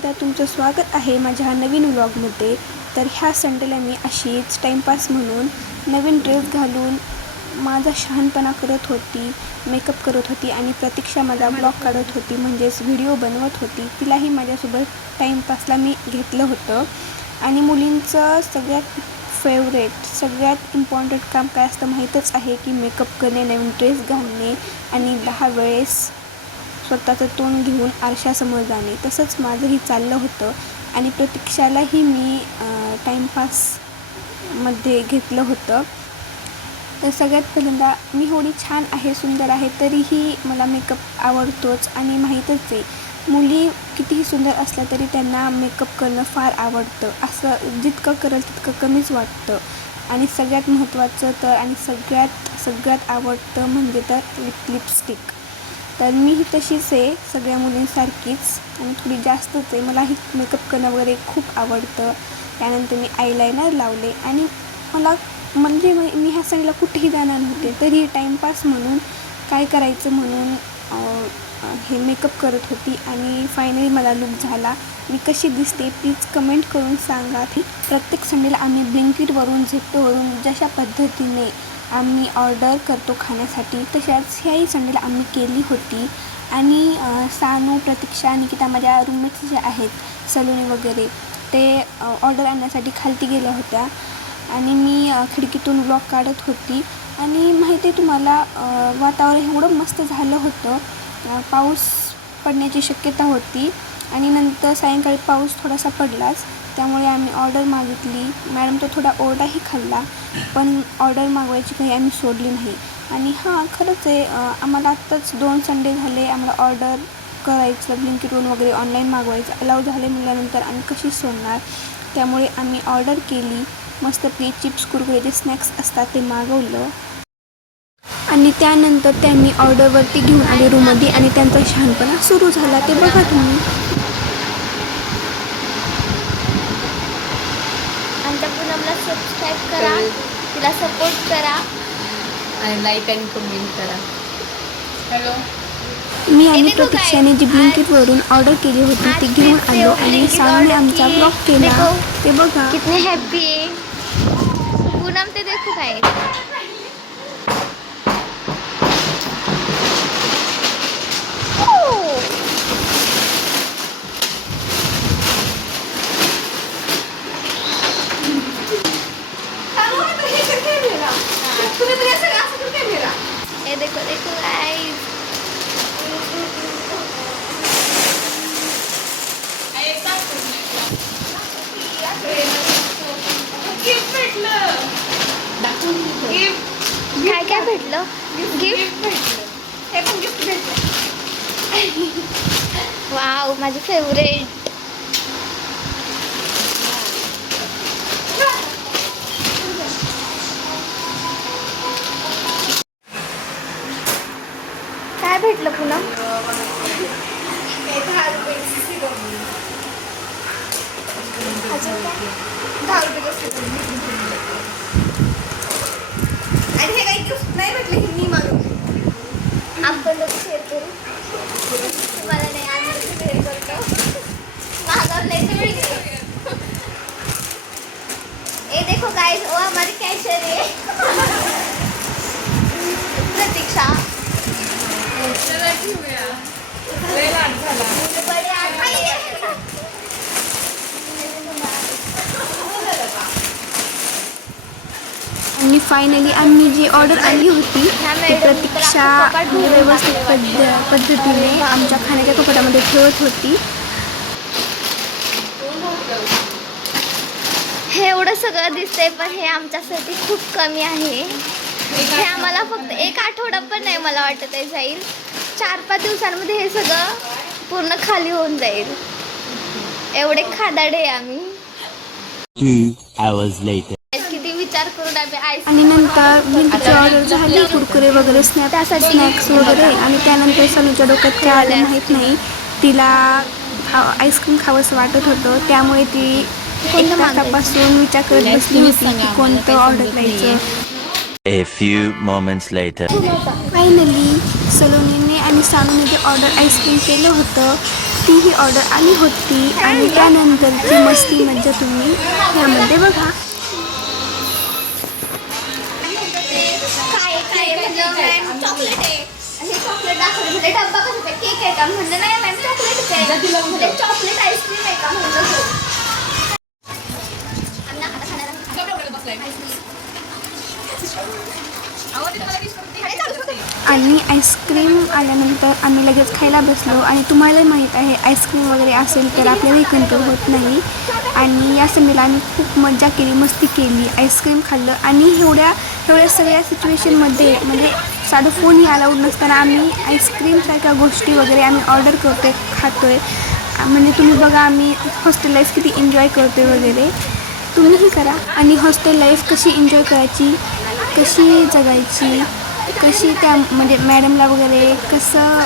एकदा तुमचं स्वागत आहे माझ्या नवीन व्लॉगमध्ये. तर ह्या संडेला मी अशीच टाईमपास म्हणून नवीन ड्रेस घालून माझा शहाणपणा करत होती, मेकअप करत होती आणि प्रतीक्षा माझा ब्लॉग काढत होती, म्हणजेच व्हिडिओ बनवत होती. तिलाही माझ्यासोबत टाईमपासला मी घेतलं होतं. आणि मुलींचं सगळ्यात फेवरेट, सगळ्यात इम्पॉर्टंट काम काय असतं माहीतच आहे की मेकअप करणे, नवीन ड्रेस घालणे आणि 10 वेळेस स्वतःचं तोंड घेऊन आरशासमोर जाणे. तसंच माझंही चाललं होतं आणि प्रतीक्षालाही मी टाईमपासमध्ये घेतलं होतं. तर सगळ्यात पहिल्यांदा मी एवढी छान आहे, सुंदर आहे, तरीही मला मेकअप आवडतोच आणि माहीतच आहे मुली कितीही सुंदर असल्या तरी त्यांना मेकअप करणं फार आवडतं. असं जितकं करेल तितकं कमीच वाटतं. आणि सगळ्यात महत्त्वाचं तर आणि सगळ्यात आवडतं म्हणजे तर लिपस्टिक. तर मीही तशीच आहे, सगळ्या मुलींसारखीच आणि थोडी जास्तच आहे. मलाही मेकअप करणं वगैरे खूप आवडतं. त्यानंतर मी आयलायनर लावले आणि मला म्हणजे मी ह्या संडेला कुठेही जाणार नव्हते, तरी टाईमपास म्हणून काय करायचं म्हणून हे मेकअप करत होती आणि फायनली मला लुक झाला. मी कशी दिसते प्लीज कमेंट करून सांगा. प्रत्येक संडेला आम्ही ब्लिंकिटवरून, झेप्टोवरून जशा पद्धतीने आम्ही ऑर्डर करतो खाण्यासाठी, तशाच ह्याही संडेला आम्ही केली होती. आणि सानू, प्रतीक्षा, निकिता माझ्या रूममेट्स जे आहेत सलोनी वगैरे, ते ऑर्डर आणण्यासाठी खालती गेल्या होत्या आणि मी खिडकीतून व्लॉग काढत होती. आणि माहिती आहे तुम्हाला, वातावरण एवढं मस्त झालं होतं. पाऊस पडण्याची शक्यता होती आणि नंतर सायंकाळी पाऊस थोडासा पडलाच. त्यामुळे आम्ही ऑर्डर मागितली. मॅडम तो थोडा ओरडाही खाल्ला, पण ऑर्डर मागवायची काही आम्ही सोडली नाही. आणि हां, खरंच आहे, आम्हाला आत्ताच 2 संडे झाले आम्हाला ऑर्डर करायचं, ब्लिंकिटवरून वगैरे ऑनलाईन मागवायचं अलाव झाले म्हटल्यानंतर आम्ही कशी सोडणार. त्यामुळे आम्ही ऑर्डर केली. मस्तपैकी चिप्स, कुरकुरे जे स्नॅक्स असतात ते मागवलं आणि त्यानंतर त्यांनी ऑर्डरवरती घेऊन आले रूममध्ये आणि त्यांचा शहाणपणा सुरू झाला. ते बघा तुम्ही. आमच्या पूनमला सबस्क्राईब करा, तिला सपोर्ट करा आणि लाईक आणि कमेंट करा. हॅलो, मी आणि प्रतीक्षाने जी ब्लिंकिटवरून ऑर्डर केली होती ती घेऊन आलो आणि सानूने आमचा ब्लॉग केला. ते बघा कितने हैप्पी है पूनम. ते देखो काय ये देखो देखो गाइस. काय काय भेटलं? गिफ्ट हे पण गिफ्ट भेटलं. वाव, माझी फेवरेट. काय भेटलं पूनम? 10 रुपये आणि हे काही गिफ्ट नाही भेटले की मी मागवले. आपण लोक शेअर करू. मला नाही, आम्ही शेअर करतो. मागवलंय तुम्ही. ए देखो गाइस, वो हमारी कैशर है प्रतीक्षा. चला घेऊया. लय लाड झाला. बड़े आभारी है. आणि फायनली आम्ही जी ऑर्डर आली होती ती प्रतीक्षा व्यवस्थित पद्धतीने आमच्या खाण्याच्या कपाटामध्ये ठेवत होती. हे एवढं सगळं दिसतंय पण हे आमच्यासाठी खूप कमी आहे. हे आम्हाला फक्त 1 आठवडा पण नाही मला वाटत आहे जाईल. 4-5 दिवसांमध्ये हे सगळं पूर्ण खाली होऊन जाईल. एवढे खादाडे आम्ही. 2 hours later. किती विचार करून आम्ही आईस आणि नंतर ब्लिंकिटची ऑर्डर झाली, कुरकुरे वगैरे, स्नॅक्स वगैरे. आणि त्यानंतर सनूच्या डोक्यात काय आलं माहीत नाही, तिला आईस्क्रीम खावंसं वाटत होतं. त्यामुळे ती 1 तासापासून विचार करत बसली होती की कोणतं ऑर्डर द्यायचं. A few moments later. Finally सलोनीने आणि सानूने जे ऑर्डर आईस्क्रीम केलं होतं तीही ऑर्डर आली होती आणि त्यानंतरची मस्ती मज्जा तुम्ही ह्यामध्ये बघा. काय म्हणलं चॉकलेट आहे. हे चॉकलेट दाखवलं म्हणजे डब्बा कशाचा केक आहे का म्हणलं नाही मॅम चॉकलेट आहे म्हणजे चॉकलेट आईस्क्रीम आहे का म्हणलं हो. आम्ही आता आणि आईस्क्रीम आल्यानंतर आम्ही लगेच खायला बसलो आणि तुम्हाला माहीत आहे आईस्क्रीम वगैरे असेल तर आपल्यालाही कंट्रोल होत नाही. आणि या संडेला आम्ही खूप मजा केली, मस्ती केली, आईस्क्रीम खाल्लं आणि एवढ्या सगळ्या सिच्युएशनमध्ये म्हणजे साधं फोनही अलाउड नसताना आम्ही आईस्क्रीमसारख्या गोष्टी वगैरे आम्ही ऑर्डर करतोय, खातोय. म्हणजे तुम्ही बघा आम्ही हॉस्टेल लाईफ किती एन्जॉय करतोय वगैरे. तुम्हीही करा. आणि हॉस्टेल लाईफ कशी एन्जॉय करायची, कशी जगायची, कशी त्या म्हणजे मॅडमला वगैरे कसं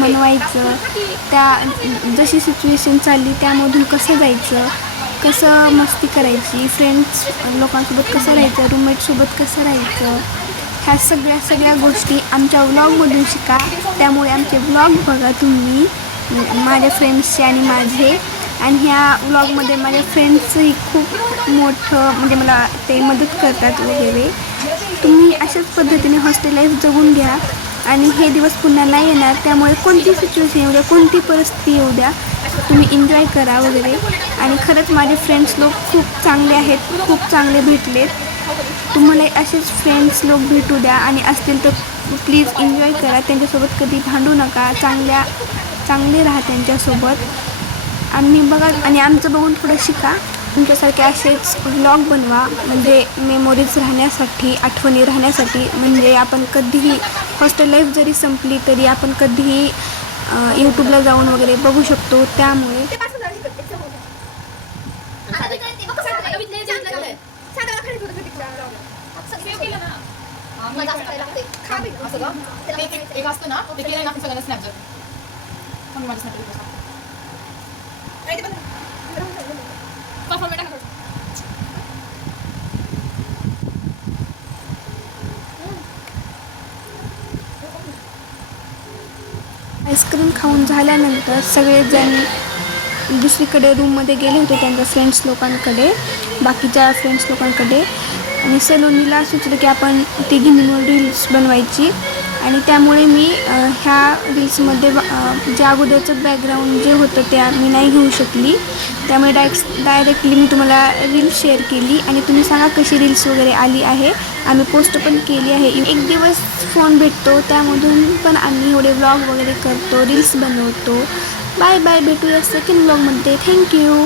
मनवायचं, त्या जशी सिच्युएशन चालली त्यामधून कसं जायचं, कसं मस्ती करायची, फ्रेंड्स लोकांसोबत कसं राहायचं, रूममेटसोबत कसं राहायचं, ह्या सगळ्या गोष्टी आमच्या व्लॉगमधून शिका. त्यामुळे आमचे व्लॉग बघा तुम्ही, माझ्या फ्रेंड्सचे आणि माझे. आणि ह्या व्लॉगमध्ये माझ्या फ्रेंड्सही खूप मोठं म्हणजे मला ते मदत करतात वगैरे. तुम्ही अशाच पद्धतीने हॉस्टेल लाईफ जगून घ्या आणि हे दिवस पुन्हा नाही येणार. त्यामुळे कोणती सिच्युएशन येऊ द्या, कोणती परिस्थिती येऊ द्या, तुम्ही एन्जॉय करा वगैरे. आणि खरंच माझे फ्रेंड्स लोक खूप चांगले आहेत, खूप चांगले भेटलेत. तुम्हाला असेच फ्रेंड्स लोक भेटू द्या आणि असतील तर प्लीज एन्जॉय करा. त्यांच्यासोबत कधी भांडू नका, चांगले राहा त्यांच्यासोबत. आणि बघा आणि आमचं बघून थोडं शिका. तुमच्यासारखे असेच व्लॉग बनवा म्हणजे मेमोरीज राहण्यासाठी, आठवणी राहण्यासाठी. म्हणजे आपण कधीही हॉस्टेल लाईफ जरी संपली तरी आपण कधीही यूट्यूबला जाऊन वगैरे बघू शकतो. त्यामुळे एक असतो ना ते केलं ना सगळ्यांना स्नॅप पण माझं स्नॅप आईस्क्रीम खाऊन झाल्यानंतर सगळेजण दुसरीकडे रूममध्ये गेले होते त्यांच्या फ्रेंड्स लोकांकडे, बाकीच्या फ्रेंड्स लोकांकडे. आणि सलोनीला सुचलं की आपण तिघी मिळून रील्स बनवायची. आणि त्यामुळे मी ह्या रील्समध्ये जे अगोदरचं बॅकग्राऊंड जे होतं ते मी नाही घेऊ शकली. त्यामुळे डायरेक्टली मी तुम्हाला रील्स शेअर केली. आणि तुम्ही सांगा कशी रील्स वगैरे आली आहे. आम्ही पोस्ट पण केली आहे. एक दिवस फोन भेटतो त्यामधून पण आम्ही एवढे व्लॉग वगैरे करतो, रील्स बनवतो. बाय बाय, भेटूया सेकंड व्लॉगमध्ये. थँक्यू.